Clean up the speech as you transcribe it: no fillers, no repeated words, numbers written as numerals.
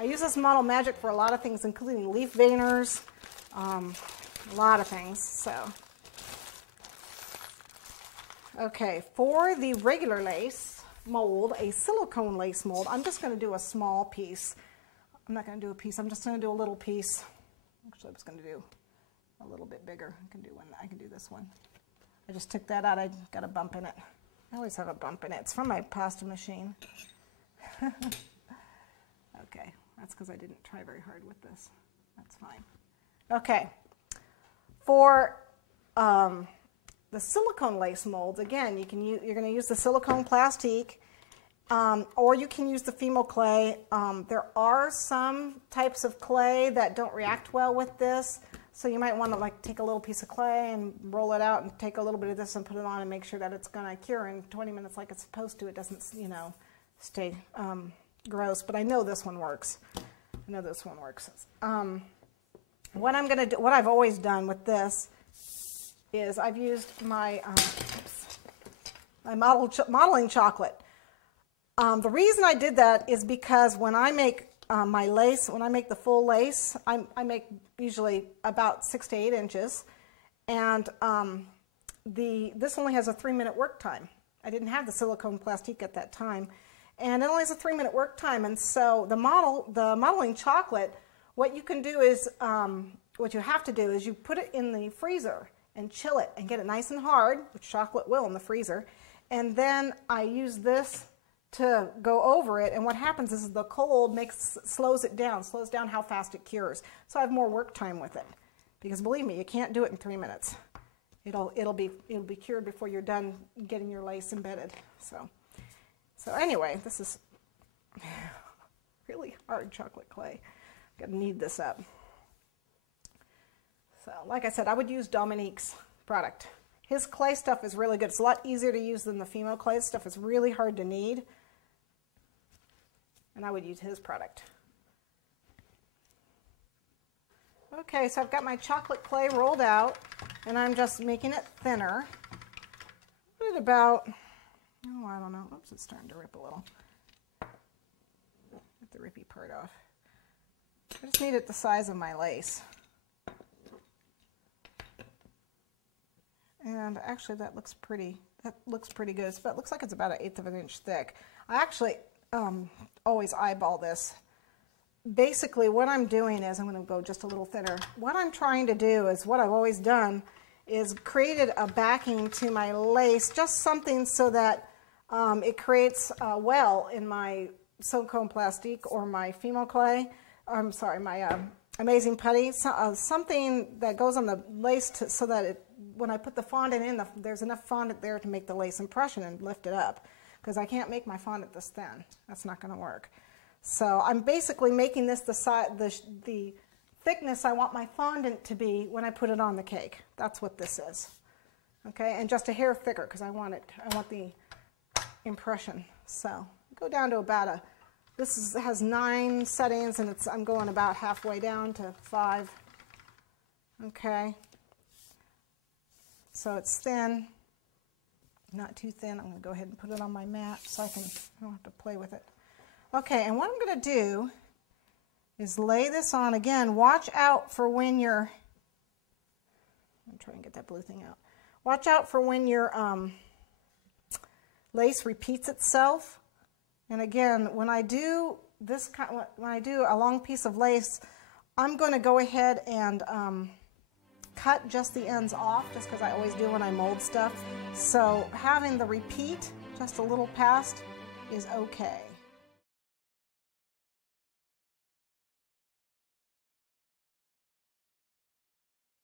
I use this Model Magic for a lot of things, including leaf veiners, a lot of things. So, okay, for the regular lace mold, a silicone lace mold, I'm just going to do a small piece. I'm not going to do a piece. I'm just going to do a little piece. Actually, I was going to do a little bit bigger. I can do this one. I just took that out. I got a bump in it. I always have a bump in it. It's from my pasta machine. Okay, that's because I didn't try very hard with this. That's fine. Okay, for the silicone lace molds, again, you're going to use the silicone plastique, or you can use the Fimo clay. There are some types of clay that don't react well with this, so you might want to like take a little piece of clay and roll it out and take a little bit of this and put it on and make sure that it's going to cure in 20 minutes like it's supposed to. It doesn't, you know, stay gross, but I know this one works. I know this one works. What I'm going to do, what I've always done with this is I've used my modeling chocolate. The reason I did that is because when I make my lace, when I make the full lace, I make usually about 6 to 8 inches, and this only has a 3-minute work time. I didn't have the silicone plastique at that time, and it only has a 3-minute work time. And so the modeling chocolate, what you can do is, what you have to do is you put it in the freezer and chill it and get it nice and hard, which chocolate will in the freezer, and then I use this to go over it, and what happens is the cold slows down how fast it cures. So I have more work time with it, because believe me, you can't do it in 3 minutes. It'll be cured before you're done getting your lace embedded. So anyway, this is really hard chocolate clay. Got to knead this up. So like I said, I would use Dominique's product. His clay stuff is really good. It's a lot easier to use than the Fimo clay stuff. It's really hard to knead, and I would use his product. Okay, so I've got my chocolate clay rolled out, and I'm just making it thinner. Put it about, oh, I don't know. Oops, it's starting to rip a little. Get the rippy part off. I just need it the size of my lace. And actually, that looks pretty good. So it looks like it's about 1/8 of an inch thick. I actually always eyeball this. Basically, what I'm doing is, I'm going to go just a little thinner. What I'm trying to do is, what I've always done, is created a backing to my lace, just something so that it creates a well in my silicone plastique or my Fimo clay. I'm sorry, my Amazing Putty. Something that goes on the lace so that when I put the fondant in, there's enough fondant there to make the lace impression and lift it up. Because I can't make my fondant this thin. That's not going to work. So I'm basically making this the thickness I want my fondant to be when I put it on the cake. That's what this is. Okay, and just a hair thicker because I want the impression. So go down to about this has 9 settings, and I'm going about halfway down to 5. Okay. So it's thin, not too thin. I'm going to go ahead and put it on my mat so I don't have to play with it. Okay, and what I'm going to do is lay this on again. Watch out for when your, I'm trying to get that blue thing out. Watch out for when your lace repeats itself. And again, when I do a long piece of lace, I'm going to go ahead and cut just the ends off, just because I always do when I mold stuff. So having the repeat just a little past is okay.